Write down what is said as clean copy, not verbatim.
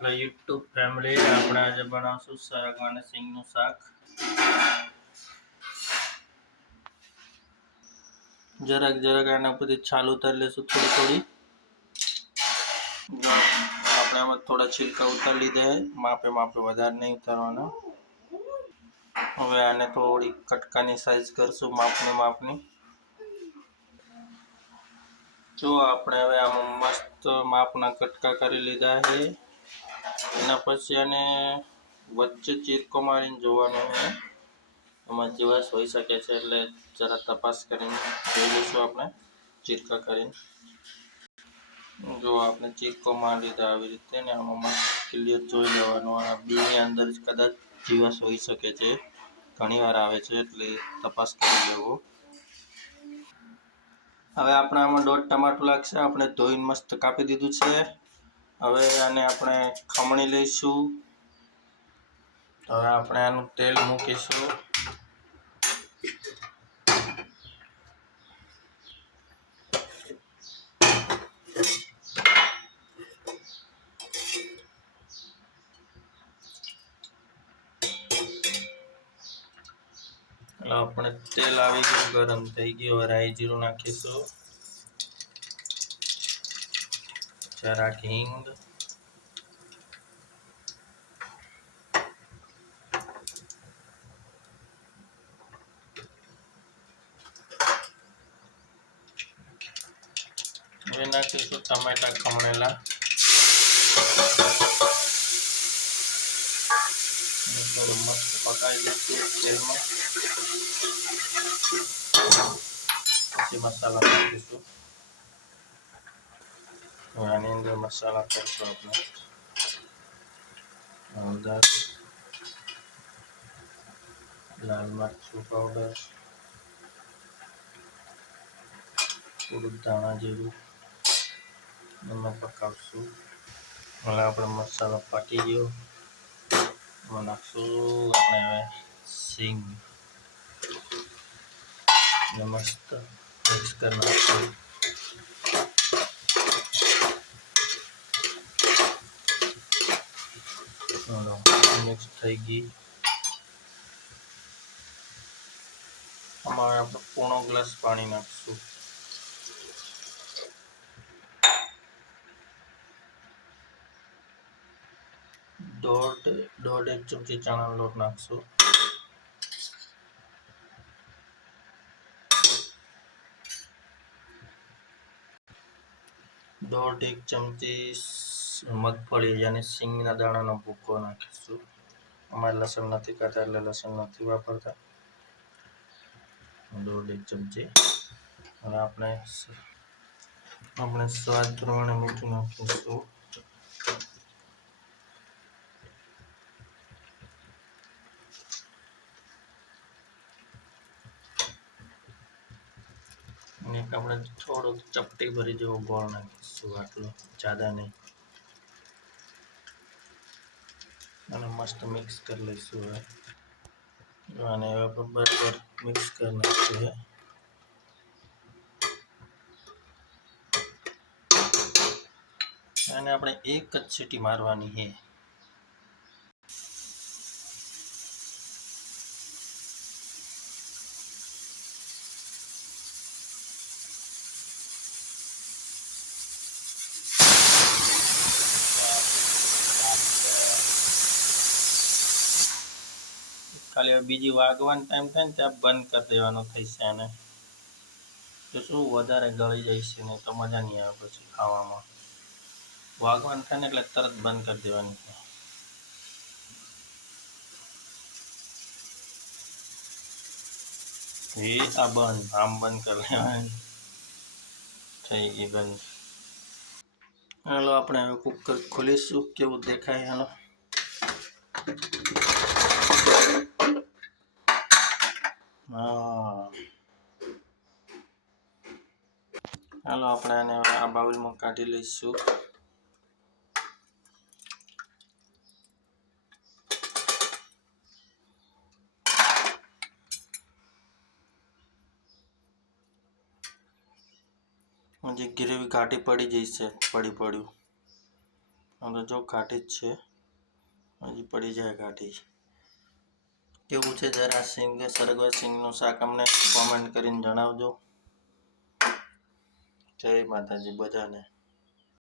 Hello YouTube family, આપણે આજે બનાવશું સરગ અને સિંગનું શાક. જરાક આના પરથી છાલ ઉતારી લેશું થોડી. આપણે આમાં થોડા છીલકા ઉતારી લીધા છે, માપે વધારે નહીં ઉતારવાના. હવે આને થોડી કટકાની સાઈઝ કરશું, માપની. જો આપણે હવે આમાં મસ્ત માપના કટકા કરી લીધા છે. એના પછી આને વચ્ચે ચીરકો મારીને જોવાનો છે, એમાં જીવાશ હોઈ શકે છે, એટલે જરા તપાસ કરીને જોઈ લઈશું આપણે ચીરકા કરીને. જો આપણે ચીરકો મારી લીધા આવી રીતે, ને આમાં ક્લિયર જોઈ લેવાનું. આ બીની અંદર જ કદાચ જીવાશ હોઈ શકે છે, ઘણીવાર આવે છે, એટલે તપાસ કરી લેવો. હવે આપણે આમાં 1.5 ટમાટું લાગશે, આપણે ધોઈને મસ્ત કાપી દીધું છે. હવે આને આપણે ખમણી લઈશું. હવે આપણે આનું તેલ મૂકીશું. આપણે તેલ આવી ગયું, ગરમ થઈ ગયું. રાઈ જીરું નાખીશું, જરાક હિંગ, હવે નાખીશું ટમેટા ખમણેલા. થોડું મસ્ત પકાવી દઈશું તેલમાં. પછી મસાલા નાખીશું. આની અંદર મસાલા કરશું આપણે હળદર, લાલ મરચું પાવડર, થોડું ધાણા જીરું, એમાં પકાવશું. હવે આપણે મસાલો પાકી ગયો, એમાં નાખશું આપણે હવે સિંગ, મસ્ત મિક્સ કરી નાખશું. મિક્સ થઈ ગઈ. આમાં આપણે 1 ગ્લાસ પાણી નાખશું. દોઢ એક ચમચી ચણાનો લોટ નાખશું. દોઢ એક ચમચી મગફળી યાની સિંગના દાણાનો ભૂકો નાખીશું. અમારે લસણ નથી ખાતા એટલે લસણ નથી વાપરતા. દોઢ એક ચમચી. અને આપણે સ્વાદ પ્રમાણે મીઠું નાખીશું. અને આપણે થોડુંક ચપટી ભરી જેવો ગોળ નાખીશું, આટલો જ્યાદા નહીં. અને મસ્ત મિક્સ કરી લઈશું. હવે અને હવે બરાબર મિક્સ કરી નાખીશું. અને આપણે એક જ સીટી મારવાની છે. ખાલી હવે બીજી વાગવાનો ટાઈમ થાય ને ત્યાં બંધ કરી દેવાનો થશે. આને તો શું વધારે ગળી જાય છે, ને તો મજા નહીં આવે પછી ખાવામાં. વાગવાનું થાય ને એટલે તરત બંધ કરી દેવાની છે. આ બંધ, આમ બંધ કરી લેવાની. થઈ ગઈ બંધ. હાલો આપણે હવે કુકર ખોલીશું, કેવું દેખાય. હાલો હાલો આપણે આને આ બાઉલમાં કાઢી લઈશું. હજી ગ્રેવી ઘાટી પડી જશે, પડ્યું. હવે જો ઘાટી જ છે, હજી પડી જાય ઘાટી. કેવું છે જરા સિંગ સરગવા સિંગનું શાક અમને કોમેન્ટ કરીને જણાવજો. જય માતાજી બધાને.